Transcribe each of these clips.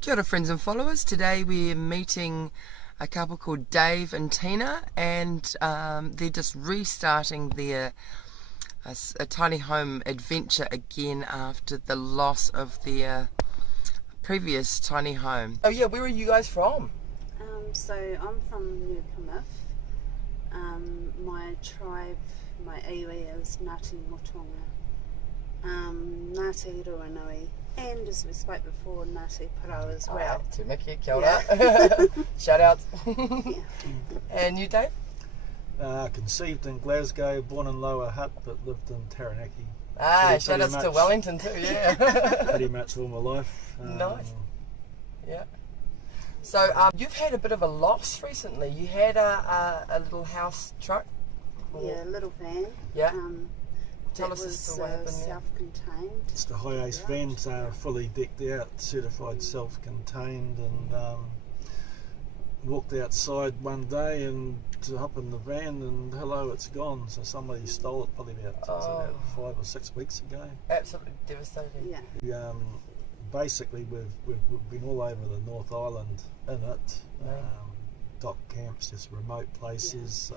Kia ora, friends and followers. Today we're meeting a couple called Dave and Teena, and they're just restarting their a tiny home adventure again after the loss of their previous tiny home. Oh yeah, where are you guys from? So I'm from New Plymouth. My tribe, my iwi is Ngāti Motonga, Ngāti Ruanui, and as we spoke before, Ngāti Parau as well. Te Miki, kia ora. Shout out. Yeah. And you, Dave? Conceived in Glasgow, born in Lower Hutt, but lived in Taranaki. Shout outs to Wellington too, yeah. Pretty much all my life. Nice. Yeah. So you've had a bit of a loss recently. You had a little house truck. Yeah, little van. Yeah. Tell us was what happened there. self-contained. It's the high ace vans, fully decked out, certified self-contained, and walked outside one day and to hop in the van, and hello, it's gone. So somebody stole it probably about 5 or 6 weeks ago. Absolutely devastating. Yeah. Basically, we've been all over the North Island in it. Dock camps, just remote places.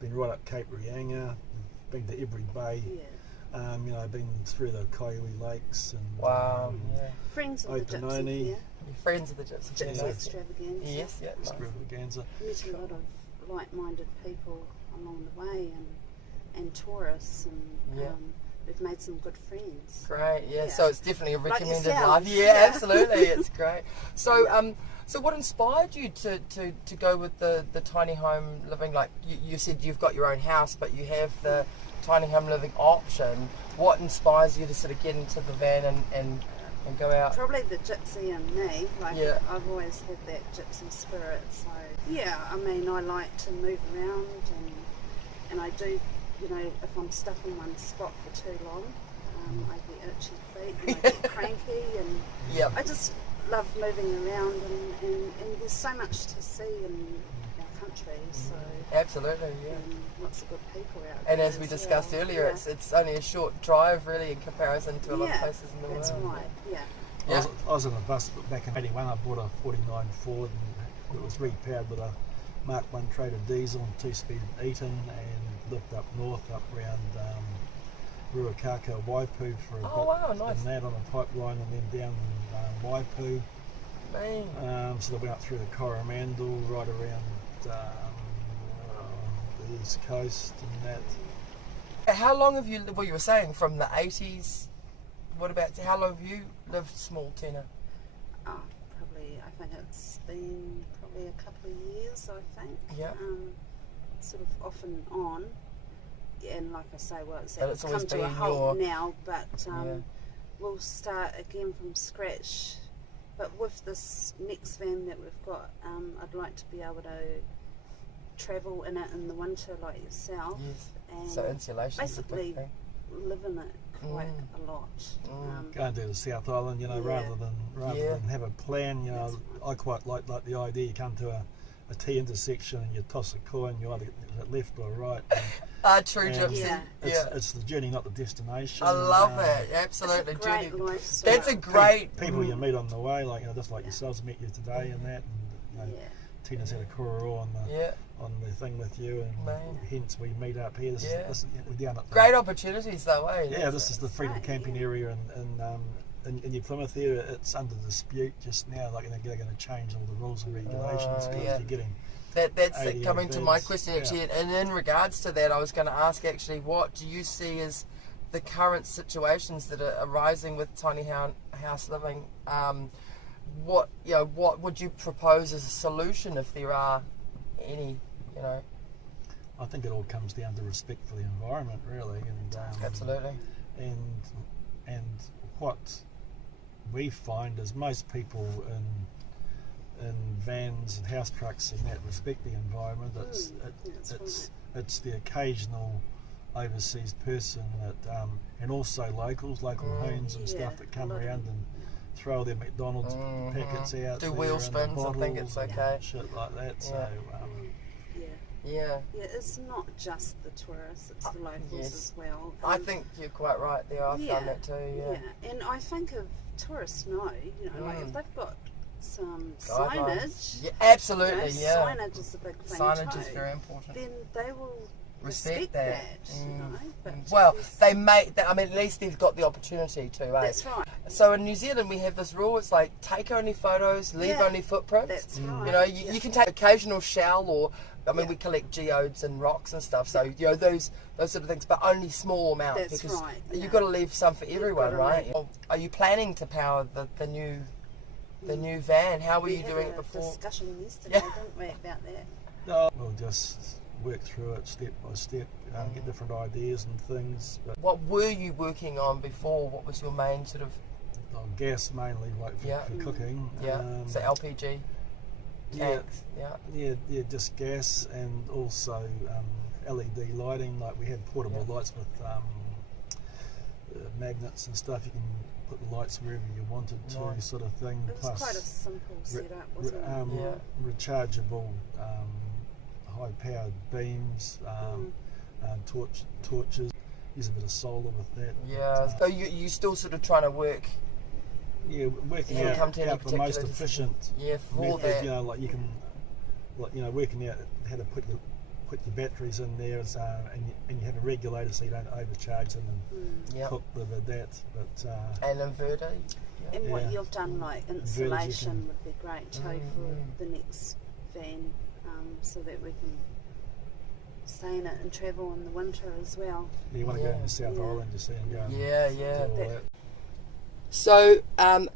Been right up Cape Reinga, been to every bay. Yeah. Been through the Kaiwi Lakes and Friends of the Opanoni. Gypsy, yeah. Friends of the Gypsy. Gypsy extravaganza. Yes, yeah. Nice. Extravaganza. Met a lot of like-minded people along the way, and tourists, and we've made some good friends. Great, yeah. So it's definitely a recommended yourselves. life. Yeah, absolutely. It's great. So so what inspired you to go with the tiny home living? Like you said, you've got your own house, but you have the tiny home living option. What inspires you to sort of get into the van and go out? Probably the gypsy in me. I've always had that gypsy spirit. So yeah, I mean, I like to move around, and I do. You know, if I'm stuck in one spot for too long, I get itchy feet and I get cranky, and I just love moving around, and there's so much to see in our country. So absolutely, yeah. And lots of good people out there. And as we discussed earlier, it's only a short drive really in comparison to a lot of places in the world. That's right. Yeah. I was on a bus back in 81. I bought a 49 Ford, and it was repowered with a Mark 1 Trader diesel and 2-speed Eaton, and lived up north, up around Ruakaka, Waipu for a bit. Oh wow, nice. And that on a pipeline, and then down Waipu. So they went up through the Coromandel, right around the east coast and that. How long have you, well, you were saying from the 80s, what about, how long have you lived small, Teena? Probably, I think it's been probably a couple of years, I think. Yeah. Sort of off and on. And like I say, well, it's always come to a been halt now, but we'll start again from scratch. But with this next van that we've got, I'd like to be able to travel in it in the winter like yourself. Yes. And so insulation basically live in it quite a lot. Go and do the South Island, rather than have a plan. I quite like the idea. You come to a T intersection and you toss a coin, you either get left or right. True gypsy. It's the journey, not the destination. I love it. Absolutely. It's a great lifestyle. That's a great people you meet on the way, just like yourselves met you today and that. And, Teena's had a kororo on the thing with you, and hence we meet up here. We're down at great opportunities though, eh? Yeah, this is the freedom camping area in New Plymouth here. It's under dispute just now. They're going to change all the rules and regulations because you're getting. That's coming to my question actually, and in regards to that, I was going to ask actually, what do you see as the current situations that are arising with tiny house living? What would you propose as a solution if there are any? I think it all comes down to respect for the environment, really, and absolutely. And what we find is most people in vans and house trucks and that respect the environment. It's the occasional overseas person that and also local homes and stuff that come around and throw their McDonald's packets out. Do wheel spins. I think it's okay. Shit like that. So. Yeah, it's not just the tourists, it's the locals as well. I think you're quite right there. I found that too, and I think of tourists know, you know, like if they've got some Guidelines. signage, Yeah, absolutely, you know, yeah. signage is a big thing Signage too. is very important. Then they will Respect that. you know. But Well, if they may, I mean, at least they've got the opportunity to, eh? that's right. So in New Zealand, we have this rule. It's like take only photos, leave Yeah, only footprints. That's right. You know, you can take occasional shell, or I mean, we collect geodes and rocks and stuff. So you know those sort of things, but only small amounts That's because right, you've yeah. got to leave some for everyone, gotta right? leave. Well, are you planning to power the new van? How were we you had doing a it before? discussion yesterday, Yeah. didn't we, about that? No, we'll just work through it step by step, get different ideas and things. But What were you working on before? What was your main sort of gas mainly, like for cooking. so LPG Yeah, tanks? Yeah. yeah, just gas and also LED lighting. Like we had portable lights with magnets and stuff. You can put the lights wherever you wanted to, Nice. sort of thing. It was Plus quite a simple setup, wasn't it? rechargeable, high-powered beams, torches. Use a bit of solar with that. Yeah. So you still sort of trying to work? Yeah, working Yeah, come out to any the most particular efficient Yeah, for method. that. You know, like you can, like, you know, working out how to put your batteries in there, and you have a regulator so you don't overcharge them and cook with that. But And inverter. And what Yeah. you've done, like insulation, would be great too for the next van, so that we can stay in it and travel in the winter as well. you want to go in the South Yeah. Island, you see, and go. Yeah, and yeah. do all that. So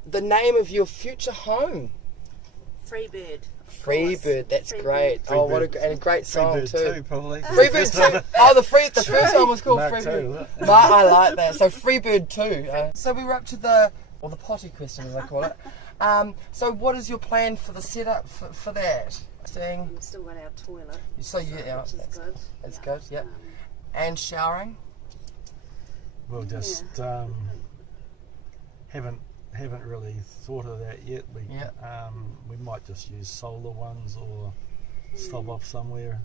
the name of your future home? Freebird. Freebird. That's Freebird. great. Oh, what a great song Freebird too. probably. Freebird 2. Oh, the first one was called Mark Freebird. II, I like that. So Freebird 2. So we were up to the potty question, as I call it. So what is your plan for the setup for that? Staying. We've still got our toilet. So yeah, which is that's good. That's good. Yeah. And showering. We'll just haven't really thought of that yet. We might just use solar ones or stop off somewhere,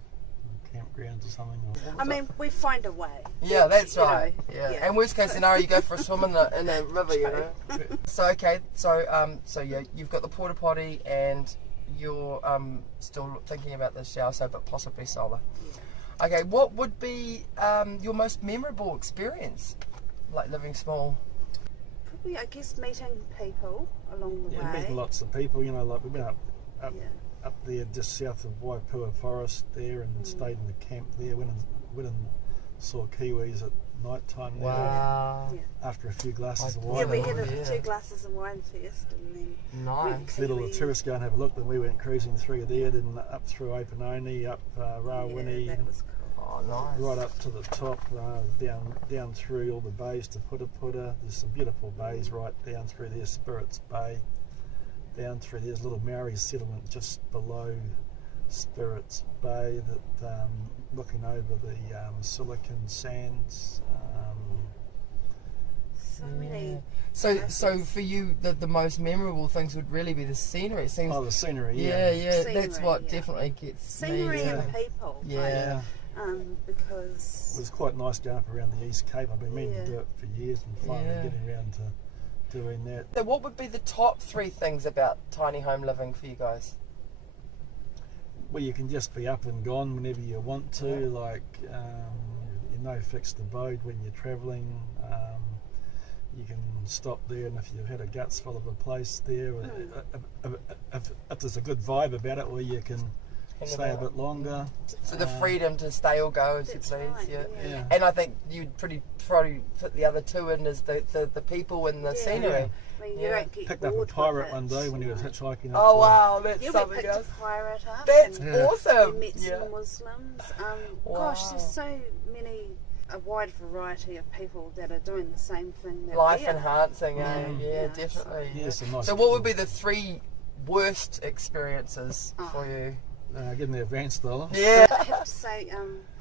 campgrounds or something. I mean, we find a way. Yeah, that's You know, right. Yeah. And worst case scenario, you go for a swim in the river, you know. So okay, so yeah, you've got the porta potty and you're still thinking about the shower, but possibly solar. Yeah. Okay, what would be your most memorable experience, like living small? Probably, I guess, meeting people along the way. Meeting lots of people. You know, like we've been up Yeah. there just south of Waipua Forest there, and stayed in the camp there. Went and saw kiwis at night time there. Wow. Yeah. After a few glasses of Yeah, wine. we had a Yeah. few glasses of wine first, and then Nice. Let all the tourists go and have a look. Then we went cruising through there, then up through Opunoni, up Rawini, Yeah, that was cool. Oh, nice. right up to the top, down through all the bays to Puta. There's some beautiful bays right down through there. Spirits Bay, down through there's a little Maori settlement just below Spirits Bay, that looking over the silicon sands. So many. So for you, the most memorable things would really be the scenery. It seems. Oh, the scenery, Yeah, Scenery, that's what yeah. definitely gets Scenery me. and people. Yeah. Because It was quite nice going up around the East Cape. I've been meaning to do it for years, and finally getting around to doing that. So what would be the top 3 things about tiny home living for you guys? Well, you can just be up and gone whenever you want to. Like, you know, fixed abode when you're travelling. You can stop there, and if you've had a guts full of a place there, if there's a good vibe about it, where you can stay a bit longer. So the freedom to stay or go as you That's please. right, yeah. And I think you'd probably put the other 2 in as the people and the scenery. I mean, you don't get Picked up a bored pirate with it, one day when he was you know. hitchhiking. Oh wow, that's Yeah, we something picked else. a pirate up. That's and awesome. We met Yeah. some Muslims. Wow. Gosh, there's so many, a wide variety of people that are doing the same thing that Life we are. enhancing, eh? Mm. Yeah, Yeah, definitely. Yeah, some nice So what would be the 3 worst experiences for you? getting the advance dollar. Yeah. I have to say,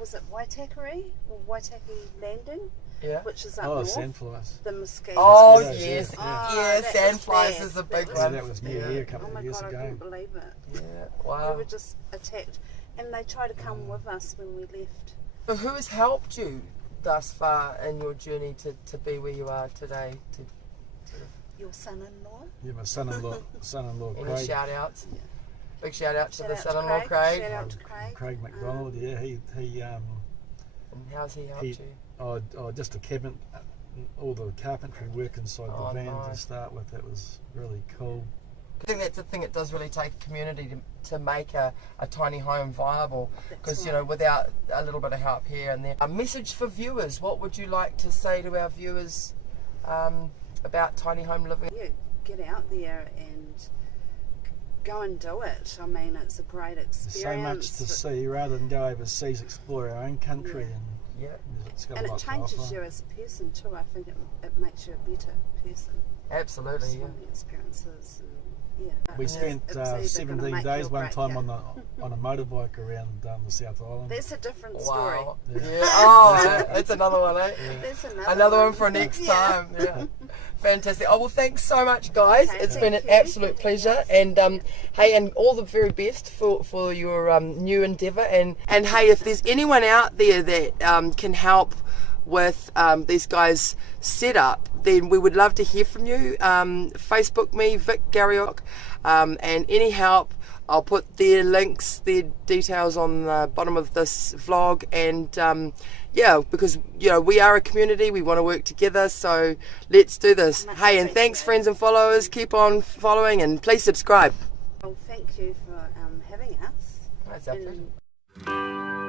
was it Waitakere or Waitaki Landing, Yeah. which is up Oh, north? sandflies. The mosquitoes. Oh Yeah, yes, yeah. yeah. that Sandflies was bad. is a That big was Yeah, one. that was near here a couple Oh of my years god, I ago. couldn't believe it. Yeah. We Wow. were just attacked, and they tried to come with us when we left. So who has helped you thus far in your journey to be where you are today? your son-in-law. Yeah, my son-in-law Any Craig. shout outs? Yeah. Big shout out to Shout the out to son-in-law Craig. Shout out to Craig. Craig McDonald, yeah, he And how's he helped you? just a cabin, all the carpentry work inside Oh, the van to nice. start with. That was really cool. I think that's the thing. It does really take a community to make a tiny home viable. Because right. without a little bit of help here and there. A message for viewers. What would you like to say to our viewers about tiny home living? Yeah, get out there and go and do it. I mean, it's a great experience. There's so much to see. Rather than go overseas, explore our own country, Yeah. it's got And a lot it changes to offer. you as a person too. I think it makes you a better person. Absolutely. So Yeah. many experiences. And, yeah. We It's spent either gonna 17 make days you or one break time you. on a motorbike around the South Island. That's a different story. Wow. Yeah. Yeah. Oh, that's another one, eh? There's Another one for next Yeah. time. Yeah. Fantastic. Oh, well, thanks so much, guys. Okay, It's thank been an you. absolute pleasure. And hey, and all the very best for your new endeavour. And hey, if there's anyone out there that can help with these guys' setup, then we would love to hear from you. Facebook me, Vic Garriock, and any help. I'll put their links, their details on the bottom of this vlog, and yeah, because we are a community, we want to work together, so let's do this. Hey, and thanks friends and followers, keep on following and please subscribe. Well, thank you for having us. That's our And pleasure.